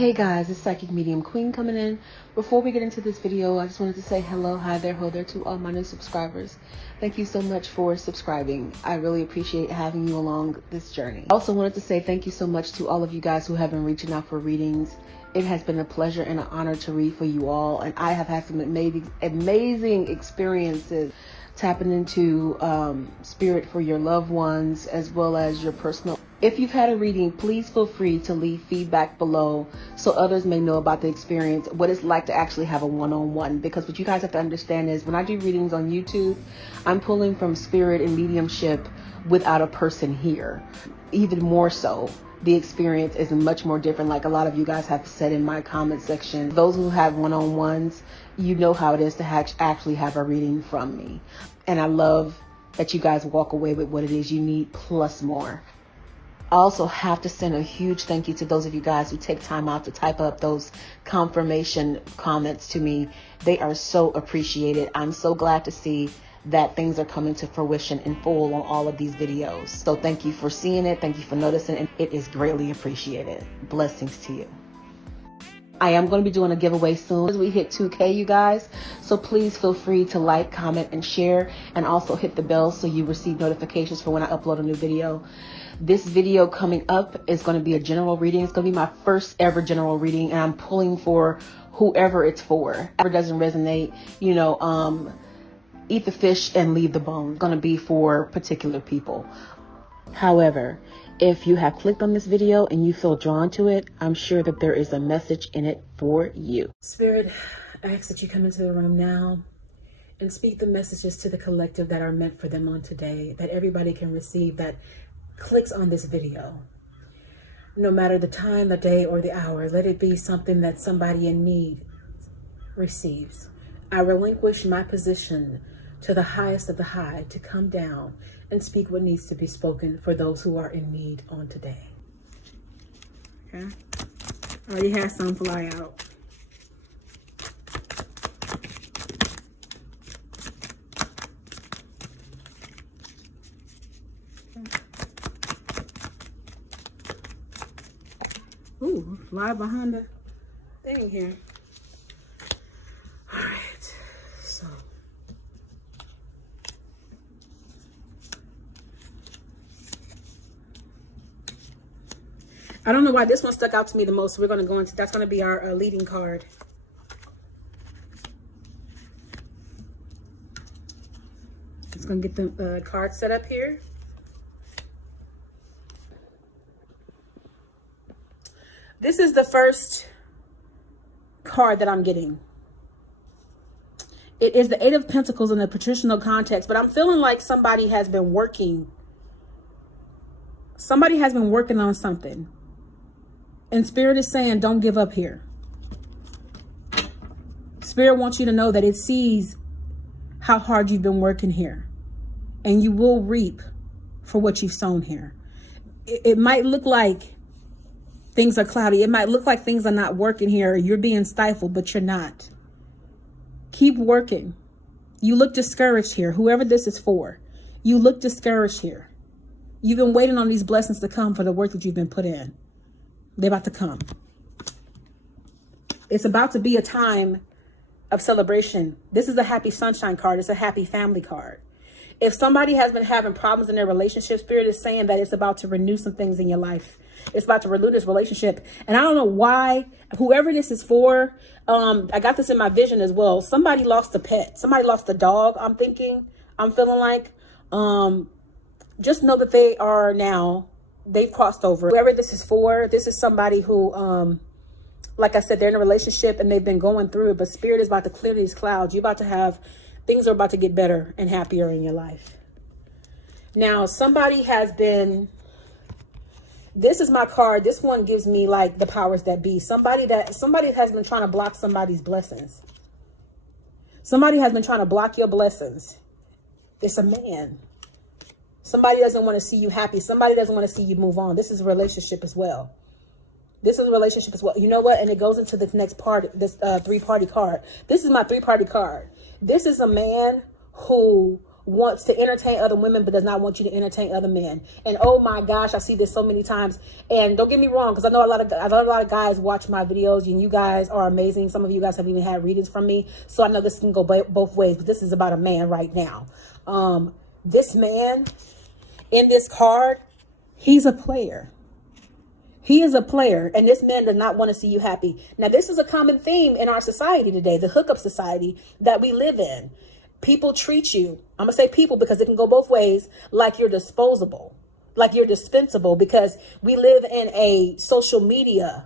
Hey guys, it's Psychic Medium Queen coming in. Before we get into this video, I just wanted to say hello, hi there, ho there to all my new subscribers. Thank you so much for subscribing. I really appreciate having you along this journey. I also wanted to say thank you so much to all of you guys who have been reaching out for readings. It has been a pleasure and an honor to read for you all, and I have had some amazing experiences tapping into spirit for your loved ones as well as your personal. If you've had a reading, please feel free to leave feedback below so others may know about the experience, what it's like to actually have a one-on-one. Because what you guys have to understand is when I do readings on YouTube, I'm pulling from spirit and mediumship without a person here. Even more so, the experience is much more different, like a lot of you guys have said in my comment section. Those who have one-on-ones, you know how it is to actually have a reading from me. And I love that you guys walk away with what it is you need plus more. I also have to send a huge thank you to those of you guys who take time out to type up those confirmation comments to me. They are so appreciated. I'm so glad to see that things are coming to fruition in full on all of these videos. So thank you for seeing it. Thank you for noticing, and it is greatly appreciated. Blessings to you. I am going to be doing a giveaway soon as we hit 2K, you guys. So please feel free to like, comment, and share, and also hit the bell so you receive notifications for when I upload a new video. This video coming up is going to be a general reading. It's going to be my first ever general reading, and I'm pulling for whoever it's for. Whoever doesn't resonate, eat the fish and leave the bone. It's going to be for particular people. However, if you have clicked on this video and you feel drawn to it, I'm sure that there is a message in it for you. Spirit, I ask that you come into the room now and speak the messages to the collective that are meant for them on today, that everybody can receive, that clicks on this video. No matter the time, the day, or the hour, let it be something that somebody in need receives. I relinquish my position to the highest of the high to come down and speak what needs to be spoken for those who are in need on today. Okay. I already had some fly out. Ooh, fly behind the thing here. All right, so. I don't know why this one stuck out to me the most. So we're going to go into, that's going to be our leading card. Just going to get the card set up here. This is the first card that I'm getting. It is the Eight of Pentacles in the patrician context, but I'm feeling like somebody has been working. Somebody has been working on something. And Spirit is saying, don't give up here. Spirit wants you to know that it sees how hard you've been working here. And you will reap for what you've sown here. It might look like things are cloudy. It might look like things are not working here. You're being stifled, but you're not. Keep working. You look discouraged here. Whoever this is for, you look discouraged here. You've been waiting on these blessings to come for the work that you've been put in. They're about to come. It's about to be a time of celebration. This is a happy sunshine card. It's a happy family card. If somebody has been having problems in their relationship, Spirit is saying that it's about to renew some things in your life. It's about to renew this relationship. And I don't know why, whoever this is for, I got this in my vision as well. Somebody lost a pet. Somebody lost a dog, I'm feeling like. Just know that they are now, they've crossed over. Whoever this is for, this is somebody who, like I said, they're in a relationship and they've been going through it. But Spirit is about to clear these clouds. You're about to have, things are about to get better and happier in your life. Now, somebody has been, this is my card. This one gives me like the powers that be. Somebody has been trying to block somebody's blessings. Somebody has been trying to block your blessings. It's a man. Somebody doesn't want to see you happy. Somebody doesn't want to see you move on. This is a relationship as well. This is a relationship as well. You know what? And it goes into the next part, this three-party card. This is my three-party card. This is a man who wants to entertain other women but does not want you to entertain other men. And oh my gosh, I see this so many times. And don't get me wrong, because I know a lot of guys watch my videos, and you guys are amazing. Some of you guys have even had readings from me, so I know this can go both ways. But this is about a man right now. This man in this card, he's a player. He is a player, and this man does not want to see you happy. Now, this is a common theme in our society today, the hookup society that we live in. People treat you, I'm going to say people because it can go both ways, like you're disposable, like you're dispensable, because we live in a social media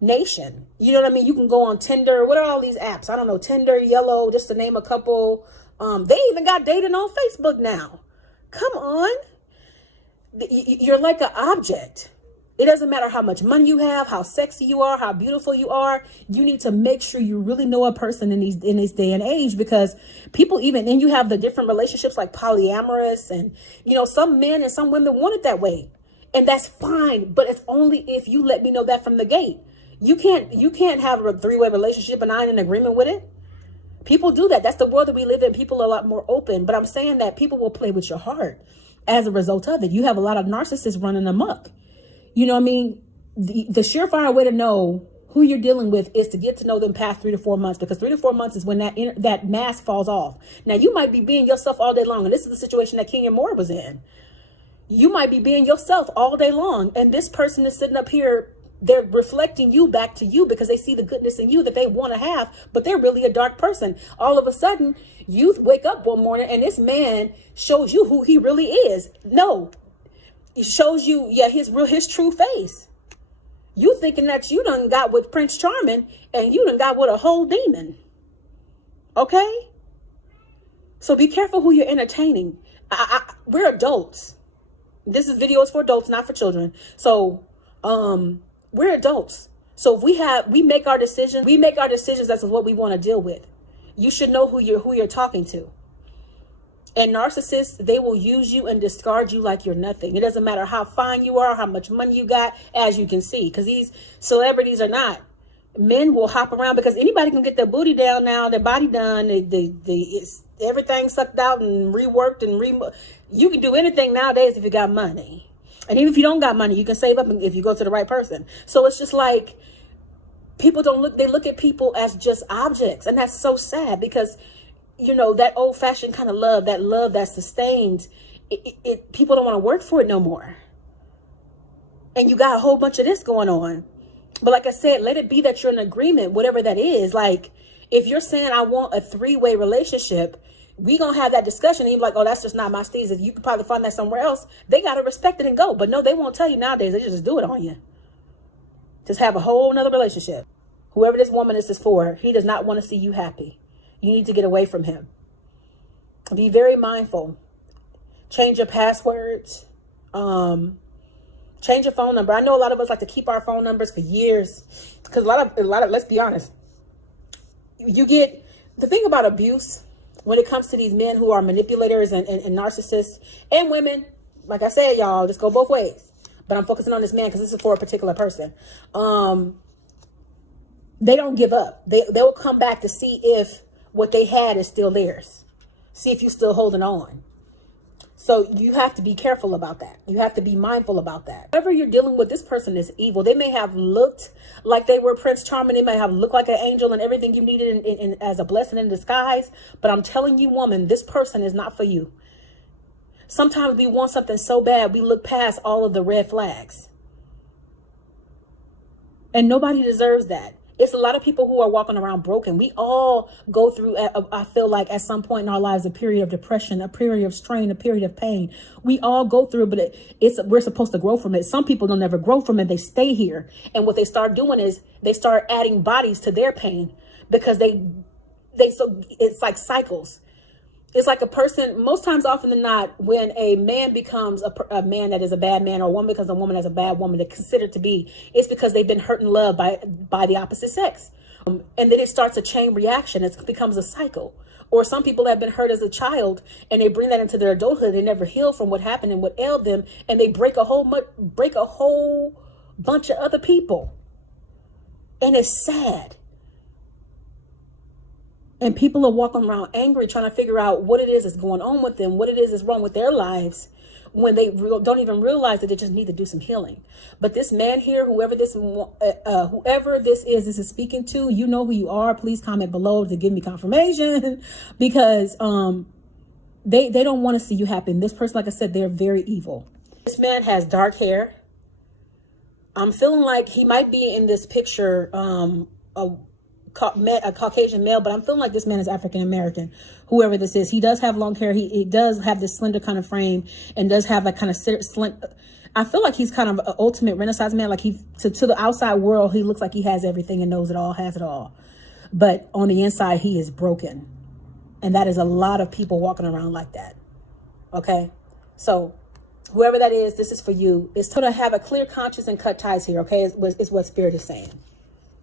nation. You know what I mean? You can go on Tinder. What are all these apps? I don't know. Tinder, Yellow, just to name a couple. They even got dating on Facebook now. Come on. You're like an object. It doesn't matter how much money you have, how sexy you are, how beautiful you are. You need to make sure you really know a person in this day and age, because people even, and you have the different relationships like polyamorous, and, you know, some men and some women want it that way. And that's fine. But it's only if you let me know that from the gate. You can't have a three-way relationship and I ain't in agreement with it. People do that. That's the world that we live in. People are a lot more open. But I'm saying that people will play with your heart as a result of it. You have a lot of narcissists running amok. You know what I mean? The surefire way to know who you're dealing with is to get to know them past 3 to 4 months, because 3 to 4 months is when that mask falls off. Now, you might be being yourself all day long. And this is the situation that Kenya Moore was in. You might be being yourself all day long. And this person is sitting up here. They're reflecting you back to you because they see the goodness in you that they want to have, but they're really a dark person. All of a sudden, you wake up one morning and this man shows you who he really is. No, he shows you, his true face. You thinking that you done got with Prince Charming and you done got with a whole demon. Okay? So be careful who you're entertaining. We're adults. This video is for adults, not for children. So, we're adults. So if we make our decisions as to what we want to deal with. You should know who you're talking to. And narcissists, they will use you and discard you like you're nothing. It doesn't matter how fine you are, how much money you got, as you can see, because these celebrities are not. Men will hop around because anybody can get their booty down now, their body done, it's everything sucked out and reworked and you can do anything nowadays if you got money. And even if you don't got money, you can save up if you go to the right person. So it's just like people they look at people as just objects. And that's so sad because, you know, that old fashioned kind of love that sustains, people don't want to work for it no more. And you got a whole bunch of this going on. But like I said, let it be that you're in agreement, whatever that is. Like if you're saying I want a 3-way relationship, we gonna have that discussion. And you're like, oh, that's just not my steez. If you could probably find that somewhere else, they gotta respect it and go. But no, they won't tell you nowadays. They just do it on you. Just have a whole nother relationship. Whoever this woman is for, he does not want to see you happy. You need to get away from him. Be very mindful. Change your passwords. Change your phone number. I know a lot of us like to keep our phone numbers for years because a lot of let's be honest. You get the thing about abuse. When it comes to these men who are manipulators and narcissists and women, like I said, y'all, just go both ways. But I'm focusing on this man because this is for a particular person. They don't give up. They'll come back to see if what they had is still theirs. See if you're still holding on. So you have to be careful about that. You have to be mindful about that. Whatever you're dealing with, this person is evil. They may have looked like they were Prince Charming. They may have looked like an angel and everything you needed as a blessing in disguise. But I'm telling you, woman, this person is not for you. Sometimes we want something so bad, we look past all of the red flags. And nobody deserves that. It's a lot of people who are walking around broken. We all go through, I feel like at some point in our lives, a period of depression, a period of strain, a period of pain. We all go through it, but we're supposed to grow from it. Some people don't ever grow from it. They stay here. And what they start doing is they start adding bodies to their pain because so it's like cycles. It's like a person, most times often than not, when a man becomes a man that is a bad man, or a woman becomes a woman that's a bad woman, they're considered to be, it's because they've been hurt in love by the opposite sex. And then it starts a chain reaction. It becomes a cycle. Or some people have been hurt as a child and they bring that into their adulthood. They never heal from what happened and what ailed them. And they break a whole bunch of other people. And it's sad. And people are walking around angry, trying to figure out what it is that's going on with them, what it is that's wrong with their lives, when they don't even realize that they just need to do some healing. But this man here, whoever this is speaking to, you know who you are. Please comment below to give me confirmation, because they don't want to see you happy. This person, like I said, they're very evil. This man has dark hair. I'm feeling like he might be in this picture a Caucasian male, but I'm feeling like this man is African American, whoever this is. He does have long hair. He does have this slender kind of frame, and does have like kind of I feel like he's kind of an ultimate Renaissance man. Like to the outside world, he looks like he has everything and knows it all, has it all. But on the inside, he is broken. And that is a lot of people walking around like that. Okay. So whoever that is, this is for you. It's time to have a clear conscience and cut ties here. Okay. Is what Spirit is saying.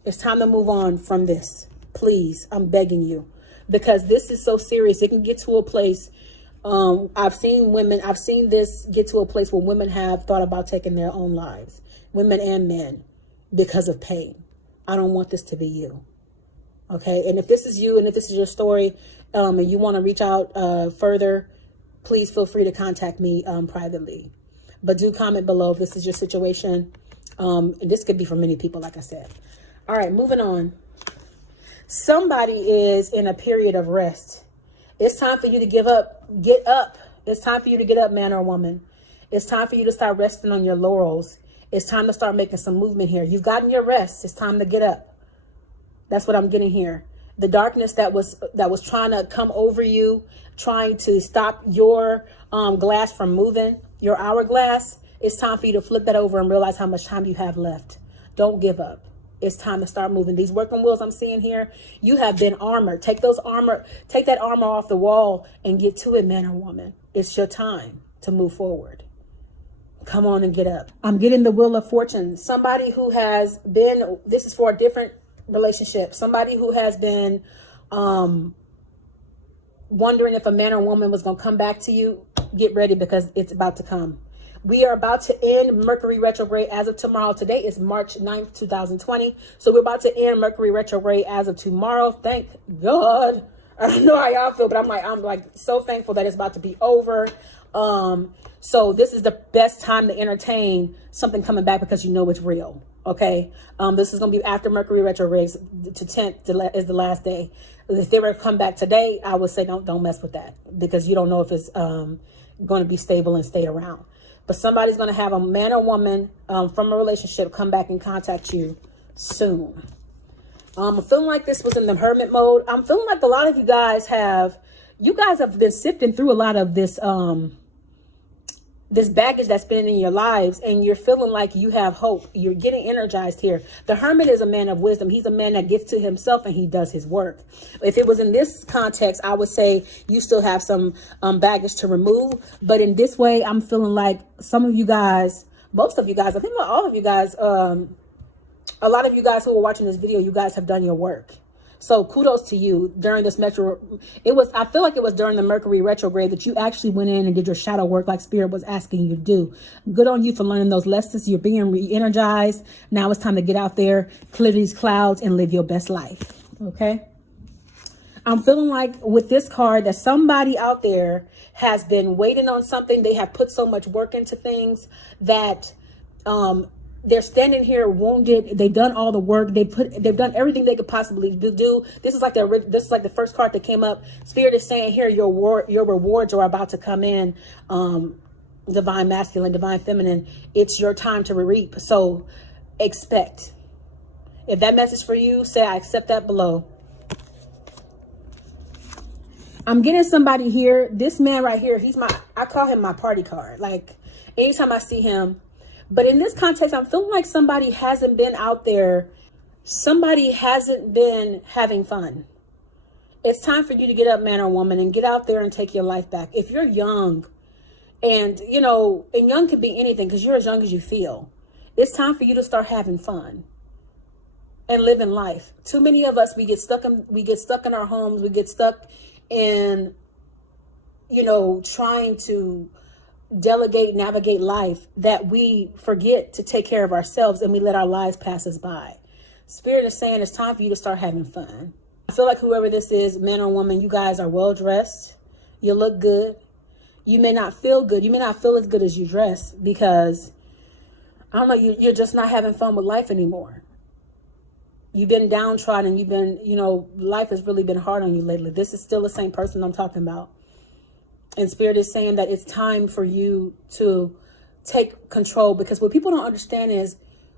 It's time to move on from this. Please, I'm begging you, because this is so serious. It can get to a place. I've seen this get to a place where women have thought about taking their own lives, women and men, because of pain. I don't want this to be you. Okay. And if this is you, and if this is your story, and you want to reach out further, please feel free to contact me privately. But do comment below if this is your situation. And this could be for many people, like I said. All right, moving on. Somebody is in a period of rest. It's time for you to give up. Get up. It's time for you to get up, man or woman. It's time for you to start resting on your laurels. It's time to start making some movement here. You've gotten your rest. It's time to get up. That's what I'm getting here. The darkness that was trying to come over you, trying to stop your glass from moving, your hourglass. It's time for you to flip that over and realize how much time you have left. Don't give up. It's time to start moving. These working wheels I'm seeing here, you have been armored. Take that armor off the wall and get to it, man or woman. It's your time to move forward. Come on and get up. I'm getting the Wheel of Fortune. Somebody who has been, this is for a different relationship. Somebody who has been wondering if a man or woman was going to come back to you. Get ready, because it's about to come. We are about to end Mercury retrograde as of tomorrow. Today is March 9th, 2020. So we're about to end Mercury retrograde as of tomorrow. Thank God. I don't know how y'all feel, but I'm like so thankful that it's about to be over. So this is the best time to entertain something coming back, because you know it's real. Okay. This is going to be after Mercury retrograde to 10th is the last day. If they were to come back today, I would say don't mess with that, because you don't know if it's going to be stable and stay around. But somebody's going to have a man or woman from a relationship come back and contact you soon. I'm feeling like this was in the hermit mode. I'm feeling like a lot of you guys have been sifting through a lot of this this baggage that's been in your lives, and you're feeling like you have hope. You're getting energized here. The hermit is a man of wisdom. He's a man that gets to himself and he does his work. If it was in this context, I would say you still have some baggage to remove. But in this way, I'm feeling like some of you guys, most of you guys, I think all of you guys, a lot of you guys who are watching this video, you guys have done your work. So kudos to you during this I feel like it was during the Mercury retrograde that you actually went in and did your shadow work like Spirit was asking you to do. Good on you for learning those lessons. You're being re-energized. Now it's time to get out there, clear these clouds, and live your best life. Okay. I'm feeling like with this card that somebody out there has been waiting on something. They have put so much work into things that, they're standing here wounded. They've done all the work. They've done everything they could possibly do. This is like the first card that came up. Spirit is saying here, your rewards are about to come in. Divine masculine, divine feminine. It's your time to reap. So expect. If that message for you, say I accept that below. I'm getting somebody here. This man right here, I call him my party card. Like anytime I see him. But in this context, I'm feeling like somebody hasn't been out there. Somebody hasn't been having fun. It's time for you to get up, man or woman, and get out there and take your life back. If you're young, and young could be anything, because you're as young as you feel. It's time for you to start having fun and living life. Too many of us, we get stuck in our homes. We get stuck in, trying to navigate life, that we forget to take care of ourselves and we let our lives pass us by. Spirit is saying it's time for you to start having fun. I feel like whoever this is, man or woman, you guys are well dressed. You look good. You may not feel good. You may not feel as good as you dress because, I don't know, you're just not having fun with life anymore. You've been downtrodden. You've been, life has really been hard on you lately. This is still the same person I'm talking about. And Spirit is saying that it's time for you to take control, because what people don't understand is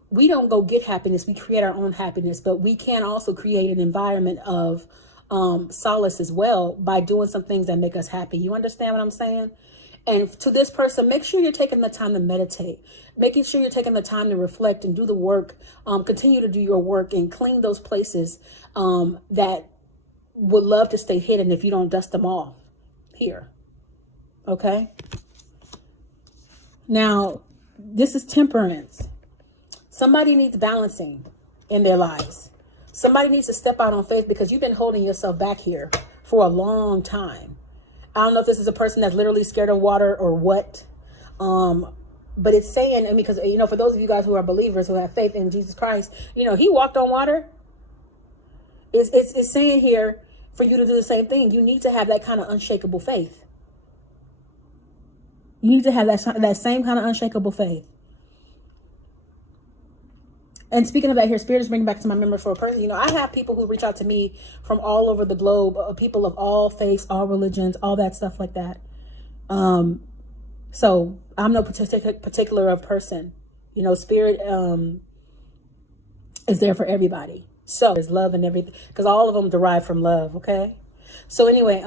we don't go get happiness. We create our own happiness, but we can also create an environment of solace as well by doing some things that make us happy. You understand what I'm saying? And to this person, make sure you're taking the time to meditate, making sure you're taking the time to reflect and do the work, continue to do your work and clean those places that would love to stay hidden if you don't dust them off here. Okay. Now, this is temperance. Somebody needs balancing in their lives. Somebody needs to step out on faith because you've been holding yourself back here for a long time. I don't know if this is a person that's literally scared of water or what. But it's saying, because, for those of you guys who are believers, who have faith in Jesus Christ, he walked on water. It's saying here for you to do the same thing. You need to have that kind of unshakable faith. You need to have that same kind of unshakable faith. And speaking of that here, Spirit is bringing back to my memory for a person. I have people who reach out to me from all over the globe, people of all faiths, all religions, all that stuff like that. So I'm no particular person. Spirit is there for everybody. So there's love and everything, because all of them derive from love. Okay. So anyway,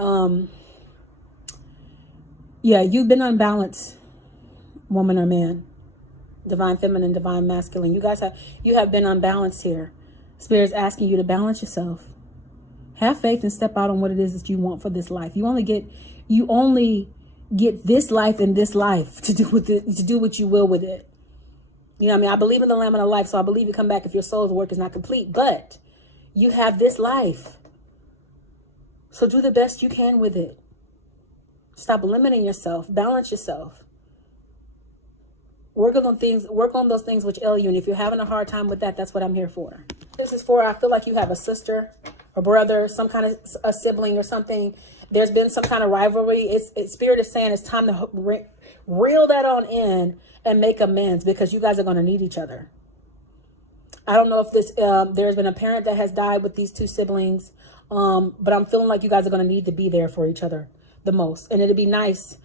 yeah, you've been unbalanced, woman or man. Divine feminine, divine masculine. You have been unbalanced here. Spirit is asking you to balance yourself. Have faith and step out on what it is that you want for this life. You only get this life and this life to do what you will with it. I believe in the Lamb of life, so I believe you come back if your soul's work is not complete. But you have this life. So do the best you can with it. Stop limiting yourself. Balance yourself. Work on those things which ail you. And if you're having a hard time with that, that's what I'm here for. This is for, I feel like you have a sister, a brother, some kind of a sibling or something. There's been some kind of rivalry. Spirit is saying it's time to reel that on in and make amends, because you guys are going to need each other. I don't know if there's been a parent that has died with these two siblings, but I'm feeling like you guys are going to need to be there for each other the most. And it'd be nice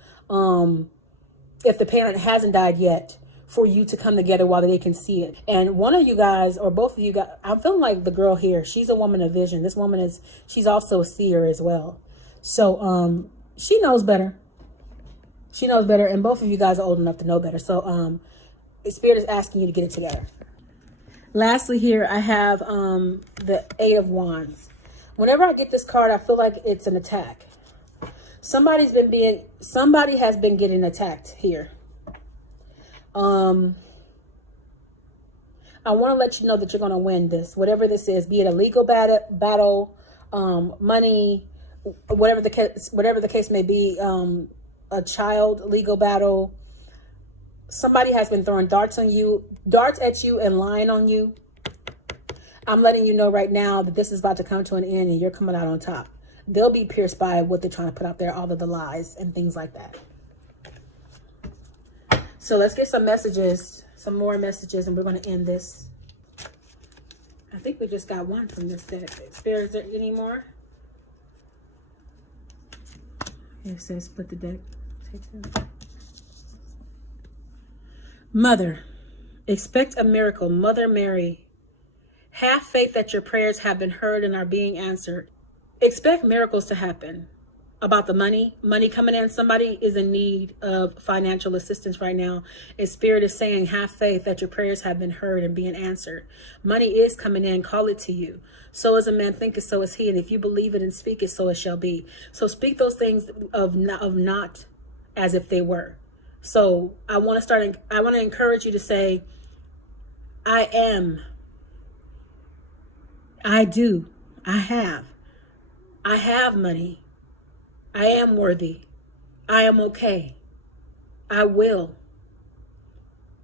if the parent hasn't died yet, for you to come together while they can see it. And one of you guys, or both of you guys, I'm feeling like the girl here, she's a woman of vision. This woman she's also a seer as well. So she knows better. She knows better. And both of you guys are old enough to know better. So Spirit is asking you to get it together. Lastly here, I have the Eight of Wands. Whenever I get this card, I feel like it's an attack. Somebody has been getting attacked here. I want to let you know that you're going to win this, whatever this is, be it a legal battle, money, whatever the case may be, a child legal battle. Somebody has been throwing darts at you and lying on you. I'm letting you know right now that this is about to come to an end and you're coming out on top. They'll be pierced by what they're trying to put out there, all of the lies and things like that. So let's get some more messages, and we're going to end this. I think we just got one from this deck. Spirit, is there any more? It says split the deck. Mother, expect a miracle. Mother Mary, have faith that your prayers have been heard and are being answered. Expect miracles to happen. About the money coming in. Somebody is in need of financial assistance right now. And Spirit is saying, have faith that your prayers have been heard and being answered. Money is coming in. Call it to you. So as a man thinketh, so is he. And if you believe it and speak it, so it shall be. So speak those things of not as if they were. So I want to encourage you to say, I am. I do. I have money. I am worthy. I am okay. I will.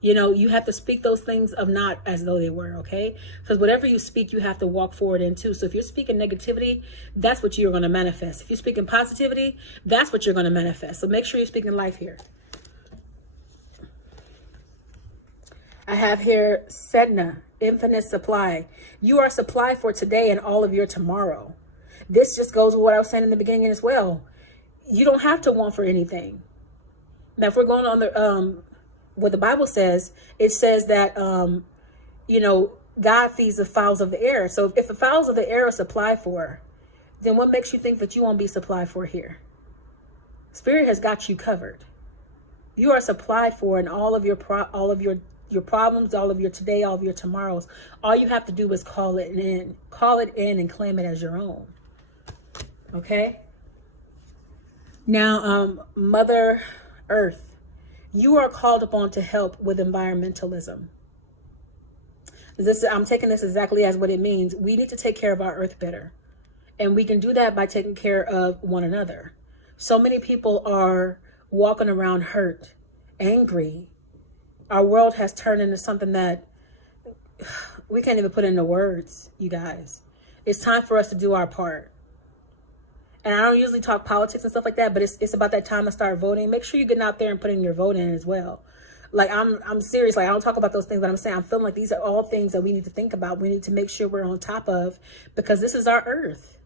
You know, you have to speak those things of not as though they were, okay? Because whatever you speak, you have to walk forward into. So if you're speaking negativity, that's what you're going to manifest. If you're speaking positivity, that's what you're going to manifest. So make sure you're speaking life here. I have here Sedna, infinite supply. You are supplied for today and all of your tomorrow. This just goes with what I was saying in the beginning as well. You don't have to want for anything. Now, if we're going on the what the Bible says, it says that, you know, God feeds the fowls of the air. So if the fowls of the air are supplied for, then what makes you think that you won't be supplied for here? Spirit has got you covered. You are supplied for in all of your problems, all of your today, all of your tomorrows. All you have to do is call it in and claim it as your own. Okay? Now, Mother Earth, you are called upon to help with environmentalism. I'm taking this exactly as what it means. We need to take care of our earth better. And we can do that by taking care of one another. So many people are walking around hurt, angry. Our world has turned into something that we can't even put into words, you guys. It's time for us to do our part. And I don't usually talk politics and stuff like that, but it's about that time to start voting. Make sure you're getting out there and putting your vote in as well. Like, I'm serious. Like, I don't talk about those things, but I'm saying I'm feeling like these are all things that we need to think about. We need to make sure we're on top of, because this is our earth.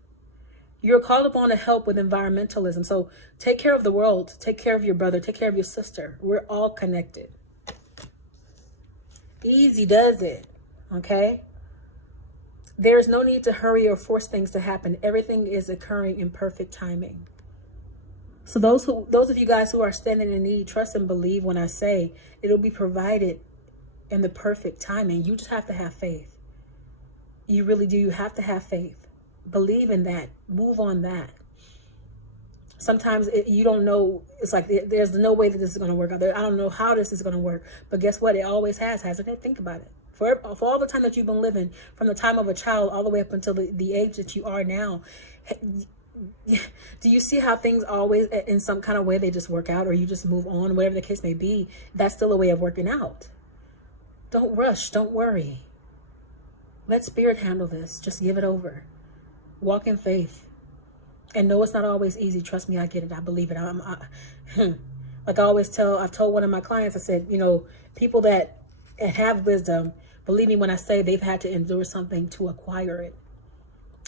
You're called upon to help with environmentalism. So take care of the world. Take care of your brother. Take care of your sister. We're all connected. Easy does it. Okay? There is no need to hurry or force things to happen. Everything is occurring in perfect timing. So those of you guys who are standing in need, trust and believe when I say it'll be provided in the perfect timing. You just have to have faith. You really do. You have to have faith. Believe in that. Move on that. Sometimes you don't know. It's like there's no way that this is going to work out. I don't know how this is going to work. But guess what? It always has, hasn't it? Think about it. For all the time that you've been living, from the time of a child all the way up until the age that you are now, do you see how things always, in some kind of way, they just work out, or you just move on, whatever the case may be? That's still a way of working out. Don't rush. Don't worry. Let Spirit handle this. Just give it over. Walk in faith. And no, it's not always easy. Trust me, I get it. I believe it. Like I've told one of my clients, I said, you know, people that have wisdom, believe me when I say they've had to endure something to acquire it.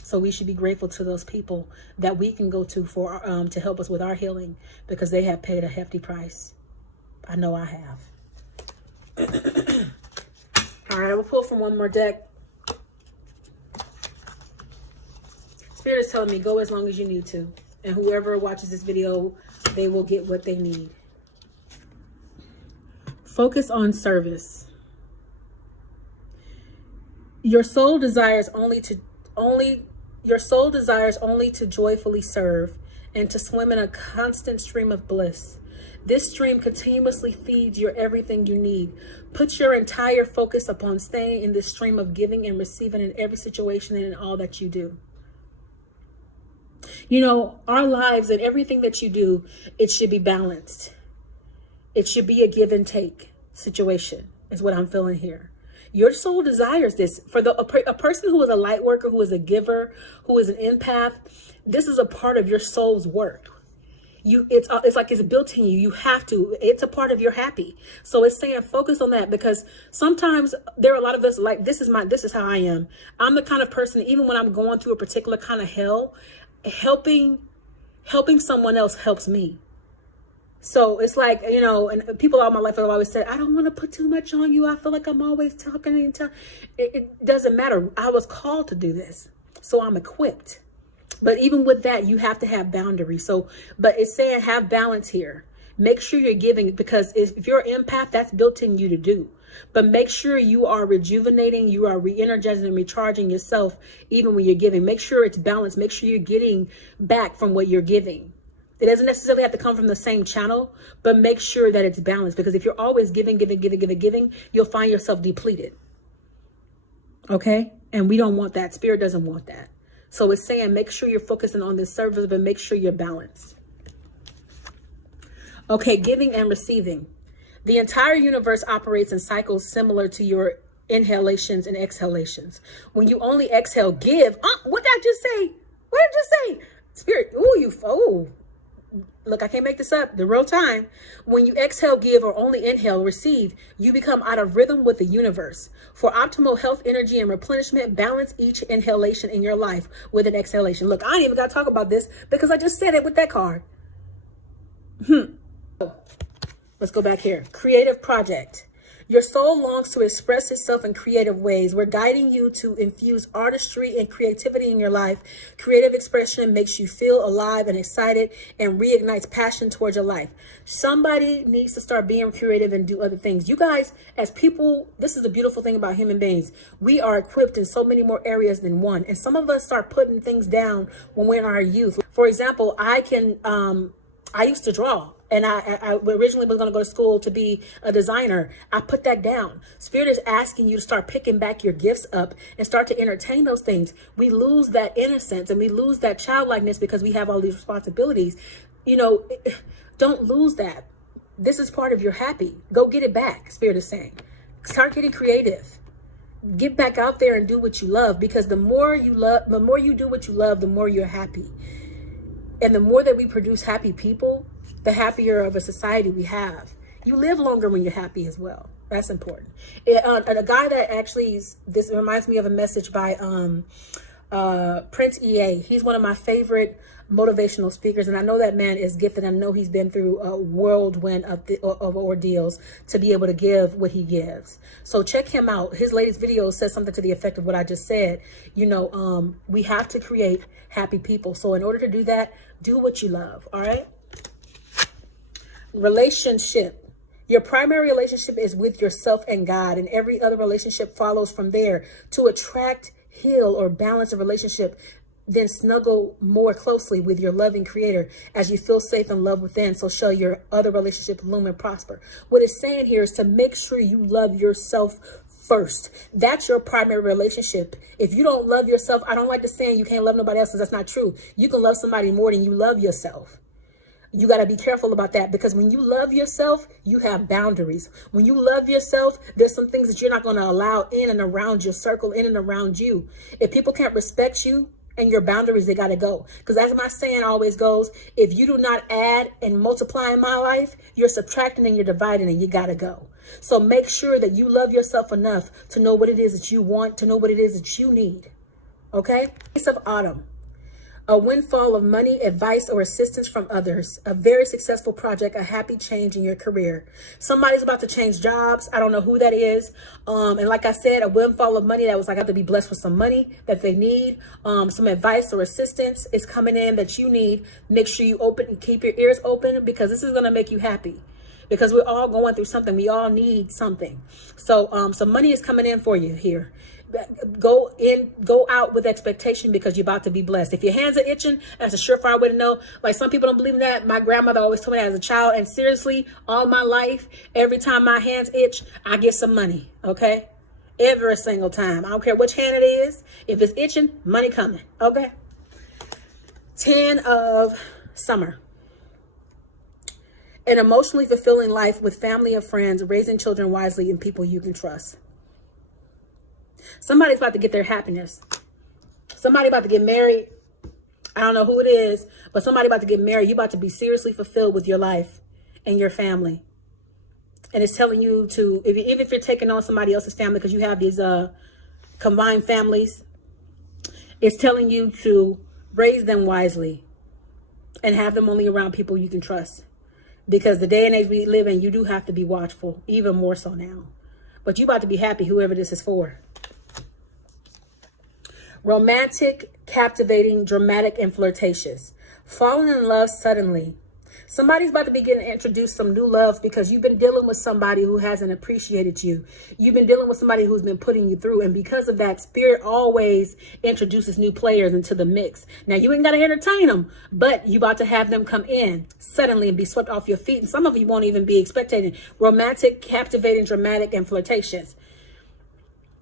So we should be grateful to those people that we can go to for to help us with our healing, because they have paid a hefty price. I know I have. All right, I will pull from one more deck. Spirit is telling me go as long as you need to. And whoever watches this video, they will get what they need. Focus on service. Your soul desires only to joyfully serve and to swim in a constant stream of bliss. This stream continuously feeds your everything you need. Put your entire focus upon staying in this stream of giving and receiving in every situation and in all that you do. You know, our lives and everything that you do, it should be balanced. It should be a give and take situation, is what I'm feeling here. Your soul desires this. For a person who is a light worker, who is a giver, who is an empath, this is a part of your soul's work. It's like it's built in you. You have to. It's a part of your happy. So it's saying focus on that, because sometimes there are a lot of us like, this is how I am. I'm the kind of person, even when I'm going through a particular kind of hell, helping someone else helps me. So it's like, you know, and people all my life have always said, I don't want to put too much on you. I feel like I'm always talking and talking. It doesn't matter. I was called to do this, so I'm equipped. But even with that, you have to have boundaries. So, but it's saying have balance here. Make sure you're giving, because if you're an empath, that's built in you to do. But make sure you are rejuvenating, you are re-energizing and recharging yourself even when you're giving. Make sure it's balanced. Make sure you're getting back from what you're giving. It doesn't necessarily have to come from the same channel, but make sure that it's balanced, because if you're always giving, you'll find yourself depleted. Okay? And we don't want that. Spirit doesn't want that. So it's saying make sure you're focusing on this service, but make sure you're balanced. Okay, giving and receiving. The entire universe operates in cycles similar to your inhalations and exhalations. When you only exhale, give. What did I just say? What did I just say? Spirit, look, I can't make this up. The real time. When you exhale, give, or only inhale, receive, you become out of rhythm with the universe. For optimal health, energy, and replenishment, balance each inhalation in your life with an exhalation. Look, I ain't even got to talk about this because I just said it with that card. Let's go back here. Creative project. Your soul longs to express itself in creative ways. We're guiding you to infuse artistry and creativity in your life. Creative expression makes you feel alive and excited and reignites passion towards your life. Somebody needs to start being creative and do other things. You guys, as people, this is the beautiful thing about human beings. We are equipped in so many more areas than one. And some of us start putting things down when we're in our youth. For example, I used to draw. And I originally was going to go to school to be a designer. I put that down. Spirit is asking you to start picking back your gifts up and start to entertain those things. We lose that innocence and we lose that childlikeness because we have all these responsibilities. You know, don't lose that. This is part of your happy. Go get it back, Spirit is saying. Start getting creative. Get back out there and do what you love, because the more you do what you love, the more you're happy. And the more that we produce happy people, the happier of a society we have. You live longer when you're happy as well. That's important. And a guy that actually, this reminds me of a message by Prince EA. He's one of my favorite motivational speakers. And I know that man is gifted. I know he's been through a whirlwind of ordeals to be able to give what he gives. So check him out. His latest video says something to the effect of what I just said. You know, we have to create happy people. So in order to do that, do what you love. All right. Relationship. Your primary relationship is with yourself and God, and every other relationship follows from there. To attract, heal, or balance a relationship, then snuggle more closely with your loving creator as you feel safe and love within, so shall your other relationship bloom and prosper. What it's saying here is to make sure you love yourself first. That's your primary relationship. If you don't love yourself, I don't like the saying you can't love nobody else, because that's not true. You can love somebody more than you love yourself. You got to be careful about that, because when you love yourself, you have boundaries. When you love yourself, there's some things that you're not going to allow in and around your circle, in and around you. If people can't respect you and your boundaries, they got to go. Because as my saying always goes, if you do not add and multiply in my life, you're subtracting and you're dividing, and you got to go. So make sure that you love yourself enough to know what it is that you want, to know what it is that you need. Okay? Ace of Autumn. A windfall of money, advice, or assistance from others. A very successful project, a happy change in your career. Somebody's about to change jobs. I don't know who that is. And like I said, a windfall of money that was like, I have to be blessed with some money that they need. Some advice or assistance is coming in that you need. Make sure you open and keep your ears open, because this is going to make you happy. Because we're all going through something. We all need something. So some money is coming in for you here. Go out with expectation, because you're about to be blessed. If your hands are itching, that's a surefire way to know. Like, some people don't believe in that. My grandmother always told me that as a child, and seriously, all my life, every time my hands itch, I get some money. Okay, every single time. I don't care which hand it is. If it's itching, money coming. Okay. 10 of Summer. An emotionally fulfilling life with family and friends, raising children wisely, and people you can trust. Somebody's about to get their happiness. Somebody about to get married. I don't know who it is, but somebody about to get married. You're about to be seriously fulfilled with your life and your family. And it's telling you to, even if you're taking on somebody else's family, because you have these combined families, it's telling you to raise them wisely and have them only around people you can trust. Because the day and age we live in, you do have to be watchful, even more so now. But you about to be happy, whoever this is for. Romantic, captivating, dramatic, and flirtatious. Falling in love suddenly. Somebody's about to begin to introduce some new love, because you've been dealing with somebody who hasn't appreciated you. You've been dealing with somebody who's been putting you through. And because of that, Spirit always introduces new players into the mix. Now, you ain't got to entertain them, but you about to have them come in suddenly and be swept off your feet. And some of you won't even be expecting. Romantic, captivating, dramatic, and flirtatious.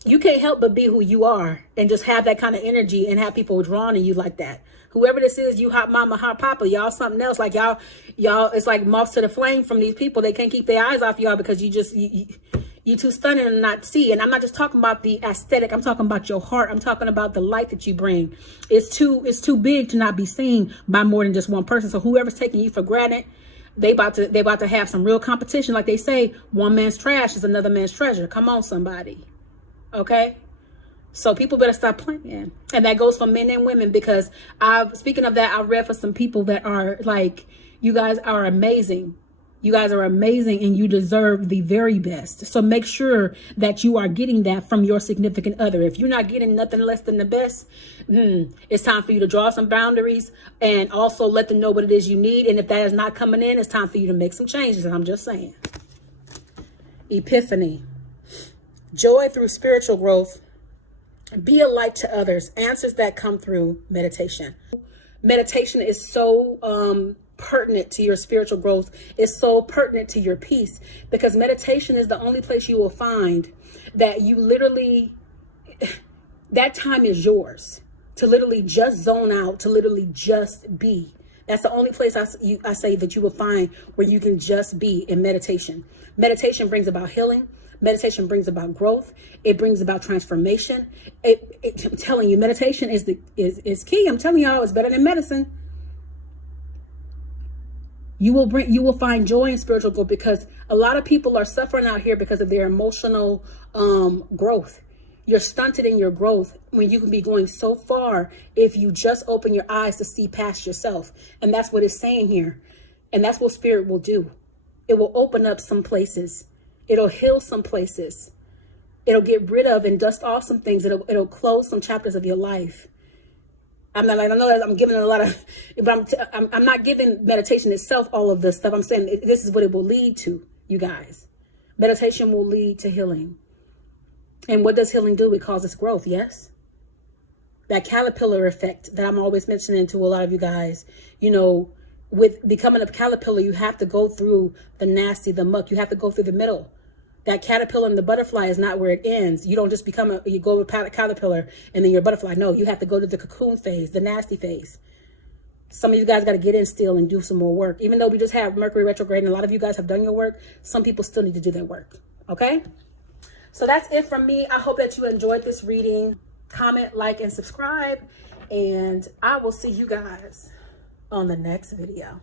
You can't help but be who you are and just have that kind of energy and have people drawn to you like that. Whoever this is, you hot mama, hot papa, y'all something else. Like y'all, it's like moths to the flame from these people. They can't keep their eyes off y'all because you too stunning and not see. And I'm not just talking about the aesthetic. I'm talking about your heart. I'm talking about the light that you bring. It's too big to not be seen by more than just one person. So whoever's taking you for granted, they about to have some real competition. Like they say, one man's trash is another man's treasure. Come on, somebody. Okay? So people better stop playing. And that goes for men and women, because speaking of that, I read for some people that are like, you guys are amazing. You guys are amazing and you deserve the very best. So make sure that you are getting that from your significant other. If you're not getting nothing less than the best, it's time for you to draw some boundaries and also let them know what it is you need. And if that is not coming in, it's time for you to make some changes. And I'm just saying. Epiphany. Joy through spiritual growth. Be a light to others. Answers that come through meditation. Meditation is so pertinent to your spiritual growth. It's so pertinent to your peace, because meditation is the only place you will find that you literally, that time is yours to literally just zone out, to literally just be. That's the only place I say that you will find where you can just be in meditation. Meditation brings about healing. Meditation brings about growth. It brings about transformation. I'm telling you, meditation is key. I'm telling y'all, it's better than medicine. You will find joy in spiritual growth, because a lot of people are suffering out here because of their emotional growth. You're stunted in your growth when you can be going so far if you just open your eyes to see past yourself. And that's what it's saying here. And that's what spirit will do. It will open up some places. It'll heal some places. It'll get rid of and dust off some things. It'll close some chapters of your life. I know that I'm giving a lot of, but I'm not giving meditation itself all of this stuff. I'm saying this is what it will lead to, you guys. Meditation will lead to healing. And what does healing do? It causes growth, yes? That caterpillar effect that I'm always mentioning to a lot of you guys, you know, with becoming a caterpillar, you have to go through the nasty, the muck. You have to go through the middle. That caterpillar and the butterfly is not where it ends. You don't just you go with caterpillar and then you're a butterfly. No, you have to go to the cocoon phase, the nasty phase. Some of you guys got to get in still and do some more work. Even though we just have Mercury retrograde and a lot of you guys have done your work, some people still need to do their work. Okay? So that's it from me. I hope that you enjoyed this reading. Comment, like, and subscribe. And I will see you guys on the next video.